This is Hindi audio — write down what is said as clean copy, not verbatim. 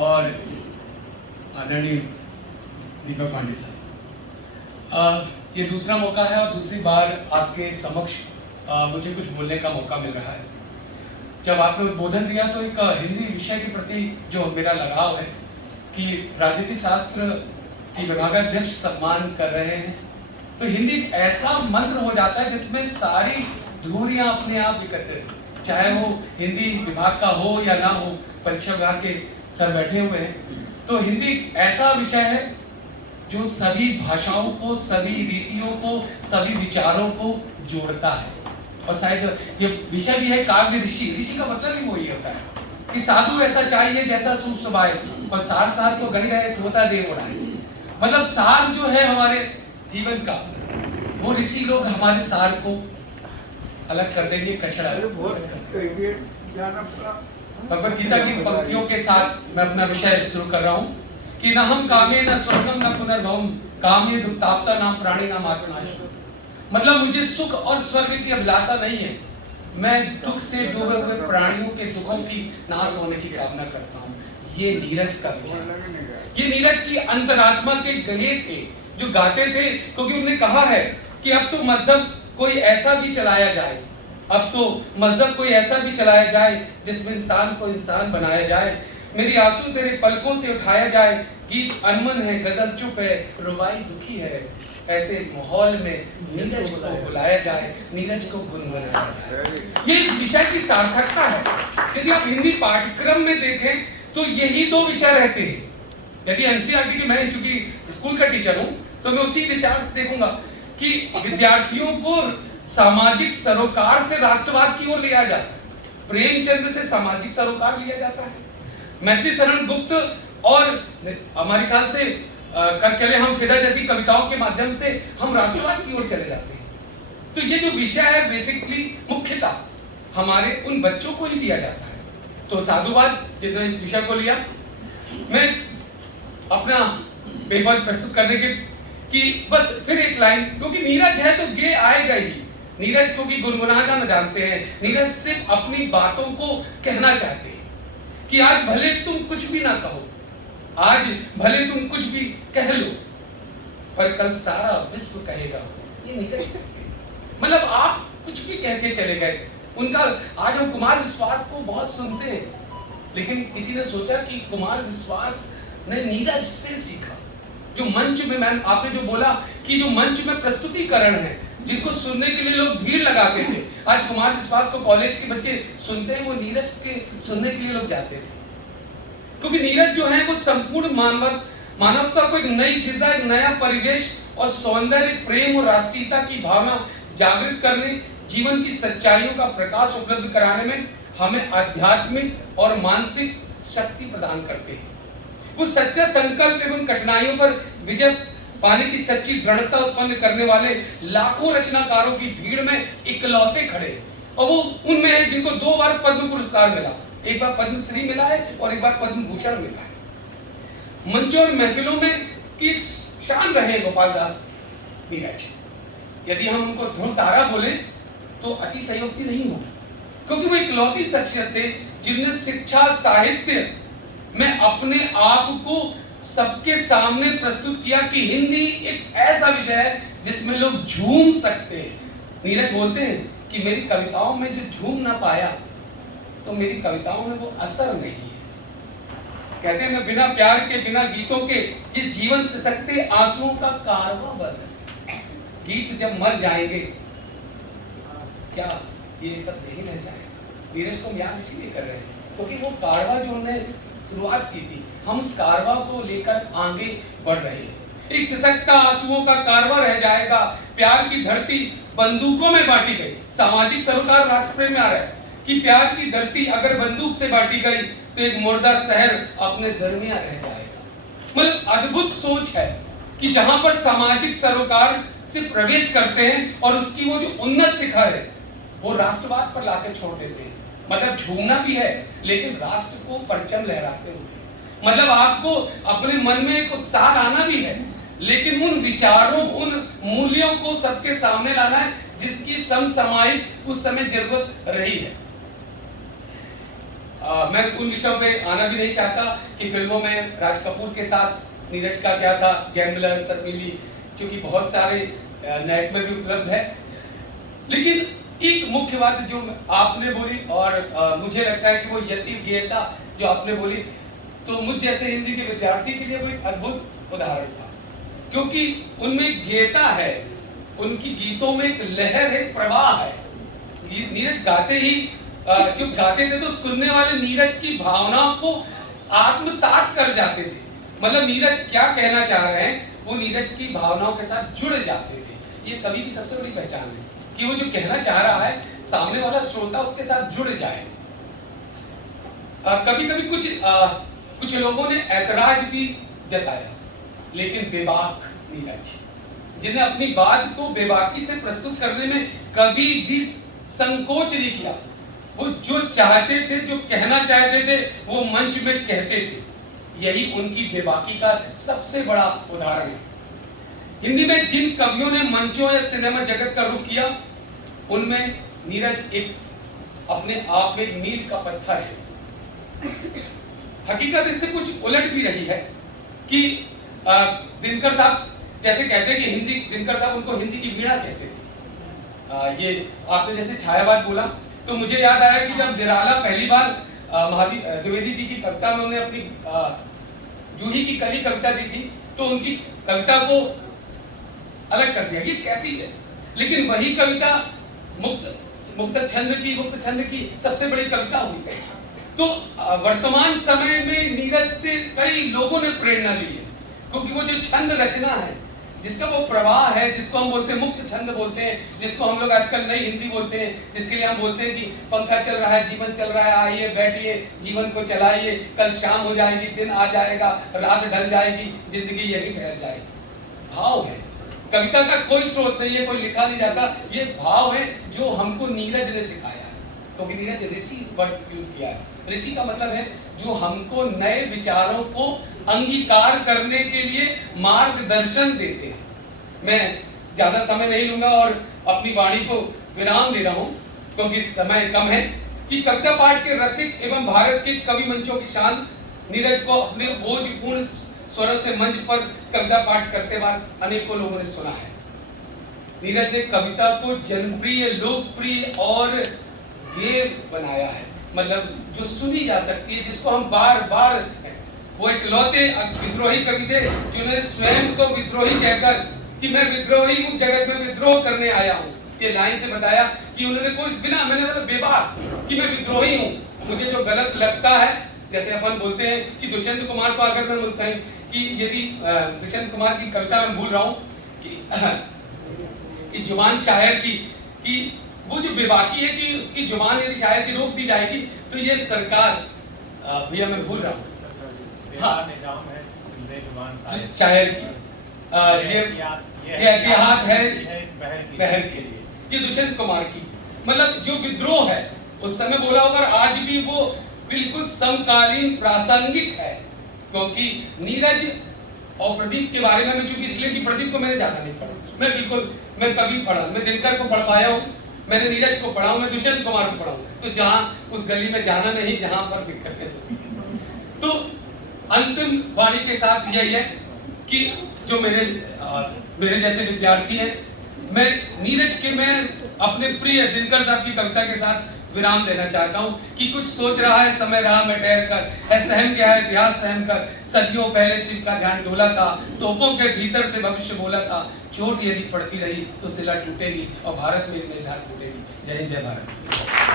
और आदरणीय दीपक पांडे साहब, ये दूसरा मौका है और दूसरी बार आपके समक्ष मुझे कुछ बोलने का मौका मिल रहा है। जब आपने उद्बोधन दिया तो एक हिंदी विषय के प्रति जो मेरा लगाव है कि राजनीति शास्त्र की विभागाध्यक्ष सम्मान कर रहे हैं, तो हिंदी एक ऐसा मंत्र हो जाता है जिसमें सारी धुरियां अपने आप एकत्रित, चाहे वो हिंदी विभाग का हो या ना हो, परीक्षा विभाग के सर बैठे हुए हैं। तो हिंदी एक ऐसा विषय है जो सभी भाषाओं को, सभी रीतियों को, सभी विचारों को जोड़ता है। और शायद ये विषय भी है काव्य ऋषि। ऋषि का मतलब ही वही होता है कि साधु ऐसा चाहिए जैसा सूप सुभाए, और सार सार को गही रहे तोता देव उड़ाए। मतलब सार जो है हमारे जीवन का, वो ऋषि लोग हमारे सार को अलग कर देंगे, कचड़ा। भगवद गीता की पंक्तियों के साथ मैं अपना विषय शुरू कर रहा हूँ कि न हम कामे न स्वर्गम न पुनर्भवम कामे दुक्ताप्ता नाम प्राणी नाम आत्मनाशम। मतलब मुझे सुख और स्वर्ग की अभिलाषा नहीं है, मैं दुख से डूबे हुए प्राणियों के दुखों की नाश होने की कामना करता हूँ। ये नीरज का विचार, ये नीरज की अंतरात्मा के गहे थे जो गाते थे, क्योंकि उन्होंने कहा है कि अब तो मजहब कोई ऐसा भी चलाया जाए, अब तो मजहब कोई ऐसा भी चलाया जाए जिसमें इंसान को इंसान बनाया जाए। मेरी आंसू तेरे पलकों से उठाया जाए, गीत अनमन है, गजल चुप है, रुबाई दुखी है। ऐसे माहौल में नीरज को बुलाया जाए, नीरज को गुनगुनाया जाए। ये इस विषय की सार्थकता है। यदि आप हिंदी पाठ्यक्रम में देखें तो यही दो विषय रहते हैं। यदि एनसीईआरटी की, मैं चूंकि स्कूल का टीचर हूं, तो मैं उसी विचार से देखूंगा कि विद्यार्थियों को सामाजिक सरोकार से राष्ट्रवाद की ओर लिया जाता है, प्रेमचंद से सामाजिक सरोकार लिया जाता है, मैथिली शरण गुप्त और हमारे ख्याल से कर चले हम फिदा जैसी कविताओं के माध्यम से हम राष्ट्रवाद की ओर चले जाते हैं। तो ये जो विषय है बेसिकली मुख्यतः हमारे उन बच्चों को ही दिया जाता है। तो साधुवाद जिन्होंने इस विषय को लिया, मैं अपना पेपर प्रस्तुत करने के कि बस फिर एक लाइन, क्योंकि नीरज है तो गे आएगा ही। नीरज क्योंकि गुनगुनाना न जानते हैं, नीरज सिर्फ अपनी बातों को कहना चाहते हैं कि आज भले तुम कुछ भी ना कहो, आज भले तुम कुछ भी कह लो, पर कल सारा विश्व कहेगा। ये नीरज कहते हैं। मतलब आप कुछ भी कह के चले गए उनका। आज हम कुमार विश्वास को बहुत सुनते हैं, लेकिन किसी ने सोचा कि कुमार विश्वास ने नीरज से सीखा। जो मंच में, मैम आपने जो बोला कि जो मंच में प्रस्तुतिकरण है, जिनको सुनने के लिए लोग भीड़ लगाते थे, आज कुमार विश्वास को कॉलेज के बच्चे सुनते हैं, वो नीरज के सुनने के लिए लोग जाते थे। क्योंकि नीरज जो है वो संपूर्ण मानवता को एक नई फिजा, एक नया परिवेश और सौंदर्य, प्रेम और राष्ट्रीयता की भावना जागृत करने, जीवन की सच्चाइयों का प्रकाश उपलब्ध कराने में हमें आध्यात्मिक और मानसिक शक्ति प्रदान करते हैं। वो सच्चा संकल्प एवं कठिनाइयों पर विजय पाने की सच्ची दृढ़ता उत्पन्न करने वाले लाखों रचनाकारों की भीड़ में इकलौते खड़े, और वो उनमें है जिनको 2 बार पद्म पुरस्कार मिला, एक बार पद्मश्री मिला है और एक बार पद्म भूषण मिला है। मंचों और महफिलों में की शान रहे गोपाल दास नीरज। यदि हम उनको ध्रुव तारा बोले तो अतिशयोक्ति नहीं होगी, क्योंकि वो इकलौती शख्सियत थे जिन्हें शिक्षा साहित्य में अपने आप को सबके सामने प्रस्तुत किया कि हिंदी एक ऐसा विषय है जिसमें लोग झूम सकते हैं। नीरज बोलते हैं कि मेरी कविताओं में जो झूम ना पाया तो मेरी कविताओं में वो असर नहीं है। कहते हैं मैं बिना प्यार के, बिना गीतों के ये जीवन से सकते आंसुओं का कारवां बन, गीत जब मर जाएंगे क्या ये सब नहीं रह जाएगा। नीरज को हम याद इसीलिए कर रहे हैं क्योंकि वो कारवां जो उन्होंने शुरुआत की थी, हम उस कारवां को लेकर आगे बढ़ रहे हैं। एक सशक्ता आंसुओं का कारवां रह जाएगा, प्यार की धरती बंदूकों में बांटी गई। सामाजिक सरोकार राष्ट्रप्रेम में आ रहा है कि प्यार की धरती अगर बंदूक से बांटी गई तो एक मुर्दा शहर अपने दरमियां रह जाएगा। मतलब अद्भुत सोच है कि जहां पर सामाजिक सरोकार से प्रवेश करते हैं और उसकी वो जो उन्नत शिखर है वो राष्ट्रवाद पर लाके छोड़ देते हैं। मतलब झूमना भी है लेकिन राष्ट्र को परचम लहराते हुए। मतलब आपको अपने मन में एक उत्साह लाना भी है, लेकिन उन विचारों, उन मूल्यों को सबके सामने लाना है जिसकी समसामयिक उस समय जरूरत रही है। मैं उन विषयों पे आना भी नहीं चाहता कि फिल्मों में राज कपूर के साथ नीरज का क्या था, गैम्बलर, शर्मीली, क्योंकि बहुत सारे नेट में भी उपलब्ध है। लेकिन एक मुख्य बात जो आपने बोली और मुझे लगता है कि वो यति गेयता जो आपने बोली, तो मुझ जैसे हिंदी के विद्यार्थी के लिए वो एक अद्भुत उदाहरण था, क्योंकि उनमें गेयता है, उनकी गीतों में एक लहर है, प्रवाह है। नीरज गाते ही जो गाते थे तो सुनने वाले नीरज की भावनाओं को आत्मसात कर जाते थे। मतलब नीरज क्या कहना चाह रहे हैं वो नीरज की भावनाओं के साथ जुड़ जाते थे। ये कवि की सबसे बड़ी पहचान है कि वो जो कहना चाह रहा है सामने वाला श्रोता उसके साथ जुड़ जाए। कभी कभी कुछ लोगों ने ऐतराज भी जताया, लेकिन बेबाक नीरज, जिन्हें अपनी बात को बेबाकी से प्रस्तुत करने में कभी भी संकोच नहीं किया। वो जो चाहते थे, जो कहना चाहते थे, वो मंच में कहते थे। यही उनकी बेबाकी का सबसे बड़ा उदाहरण है। हिंदी में जिन कवियों ने मंचों या सिनेमा जगत का रुख किया, उनमें नीरज एक अपने आप में मील का पत्थर है। हकीकत इससे कुछ उलट भी रही है कि दिनकर साहब जैसे कहते हैं कि दिनकर साहब उनको हिंदी की वीणा कहते थे। ये आपने जैसे छायावाद बोला तो मुझे याद आया कि जब निराला पहली बार महावीर द्विवेदी जी की कविता में उन्होंने अपनी जूही की कली कविता दी थी, तो उनकी कविता को अलग कर दिया, ये कैसी है। लेकिन वही कविता मुक्त छंद की सबसे बड़ी कविता हुई। तो वर्तमान समय में नीरज से कई लोगों ने प्रेरणा ली है, क्योंकि वो जो छंद रचना है, जिसका वो प्रवाह है, जिसको हम बोलते हैं मुक्त छंद बोलते हैं, जिसको हम लोग आजकल नई हिंदी बोलते हैं, जिसके लिए हम बोलते हैं कि पंखा चल रहा है, जीवन चल रहा है, आइए बैठिए, जीवन को चलाइए, कल शाम हो जाएगी, दिन आ जाएगा, रात ढल जाएगी, जिंदगी यही ठहर जाएगी। भाव है, कविता का कोई स्रोत नहीं है, कोई लिखा नहीं जाता, ये भाव है जो हमको नीरज ने सिखाया है। क्योंकि नीरज ऋषि वर्ड यूज किया है। ऋषि का मतलब है जो हमको नए विचारों को अंगीकार करने के लिए मार्गदर्शन देते हैं। मैं ज्यादा समय नहीं लूंगा और अपनी वाणी को विराम दे रहा हूं, क्योंकि समय कम है। कि कविता पाठ के रसिक एवं भारत के कवि मंचों की शान नीरज को अपने बोझपूर्ण स्वर से मंच पर कविता पाठ करते वक्त अनेकों लोगों ने सुना है। नीरज ने कविता को जनप्रिय, लोकप्रिय और गेय बनाया है, मतलब जो सुनी जा सकती है, जिसको हम बार बार, वो इकलौते विद्रोही कवि थे जिन्होंने स्वयं को विद्रोही कहकर कि मैं विद्रोही हूँ, जगत में विद्रोह करने आया हूँ, ये लाइन से बताया कि उन्होंने कोई बिना, मैंने मतलब बेबाक कि मैं विद्रोही हूँ, मुझे जो गलत लगता है, जैसे अपन बोलते हैं कि दुष्यंत कुमार को अगर मैं बोलता हूँ कि यदि दुष्यंत कुमार की कविता में भूल रहा हूँ कि जुबान शायर की, कि वो जो बेबाकी है कि उसकी जुबान यदि शायर की रोक दी जाएगी तो ये सरकार, भैया मैं भूल रहा हूँ, शायर की ये एहतियात है बहर के लिए, ये दुष्यंत कुमार की, मतलब जो विद्रोह है उस समय बोला होगा, आज भी वो बिल्कुल समकालीन प्रासंगिक है। क्योंकि नीरज और प्रदीप के बारे में मैं चूंकि इसलिए कि प्रदीप को मैंने ज्यादा नहीं पढ़ा, मैं कभी पढ़ा, मैं दिनकर को पढ़ पाया हूँ, मैंने नीरज को पढ़ा हूँ, मैं दुष्यंत कुमार को पढ़ा हूँ, तो जहाँ उस गली में जाना नहीं जहाँ पर दिक्कतें होती हैं। तो अंतिम वाणी के साथ यही है कि जो मेरे जैसे विद्यार्थी हैं, मैं नीरज के, मैं अपने प्रिय दिनकर साहब की कविता के साथ विराम देना चाहता हूं कि कुछ सोच रहा है समय रहा मैं ठहर कर, है सहम क्या है इतिहास सहम कर, सदियों पहले शिव का ध्यान डोला था, तोपों के भीतर से भविष्य बोला था, चोट यदि पड़ती रही तो सिला टूटेगी और भारत में एक नई धार टूटेगी। जय हिंद, जय भारत।